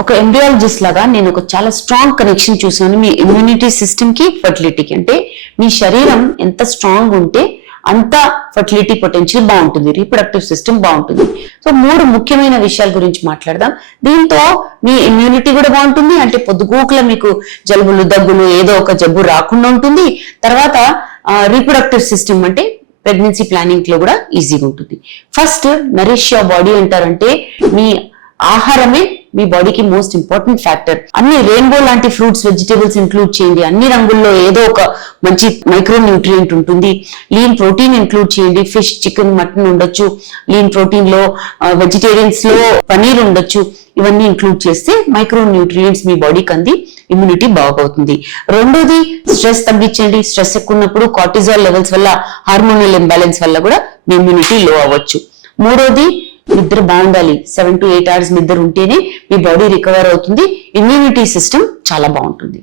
ఒక ఎంబ్రియాలజిస్ట్ లాగా నేను ఒక చాలా స్ట్రాంగ్ కనెక్షన్ చూసాను మీ ఇమ్యూనిటీ సిస్టమ్ కి ఫర్టిలిటీకి. అంటే మీ శరీరం ఎంత స్ట్రాంగ్ ఉంటే అంత ఫర్టిలిటీ పొటెన్షియల్ బాగుంటుంది, రీప్రొడక్టివ్ సిస్టమ్ బాగుంటుంది. సో 3 ముఖ్యమైన విషయాల గురించి మాట్లాడదాం. దీంతో మీ ఇమ్యూనిటీ కూడా బాగుంటుంది, అంటే పొద్దుగూకుల మీకు జలుబులు దగ్గులు ఏదో ఒక జబ్బు రాకుండా ఉంటుంది. తర్వాత రీప్రొడక్టివ్ సిస్టమ్ అంటే ప్రెగ్నెన్సీ ప్లానింగ్ లో కూడా ఈజీగా ఉంటుంది. ఫస్ట్ నరిష్ యువర్ బాడీ అంటారంటే మీ ఆహారమే మీ బాడీకి మోస్ట్ ఇంపార్టెంట్ ఫ్యాక్టర్. అన్ని రెయిన్బో లాంటి ఫ్రూట్స్ వెజిటేబుల్స్ ఇంక్లూడ్ చేయండి. అన్ని రంగుల్లో ఏదో ఒక మంచి మైక్రో న్యూట్రియంట్ ఉంటుంది. లీన్ ప్రోటీన్ ఇంక్లూడ్ చేయండి. ఫిష్, చికెన్, మటన్ ఉండొచ్చు. లీన్ ప్రోటీన్ లో వెజిటేరియన్స్ లో పనీర్ ఉండొచ్చు. ఇవన్నీ ఇంక్లూడ్ చేస్తే మైక్రో న్యూట్రియంట్స్ మీ బాడీకి అంది ఇమ్యూనిటీ బాగవుతుంది. రెండోది స్ట్రెస్ తగ్గించండి. స్ట్రెస్ ఎక్కువ ఉన్నప్పుడు కార్టిజాల్ లెవెల్స్ వల్ల, హార్మోనల్ ఇంబ్యాలెన్స్ వల్ల కూడా మీ ఇమ్యూనిటీ లో అవ్వచ్చు. మూడోది నిద్ర బాగుండాలి. 7 to 8 hours నిద్ర ఉంటేనే మీ బాడీ రికవర్ అవుతుంది, ఇమ్యూనిటీ సిస్టమ్ చాలా బాగుంటుంది.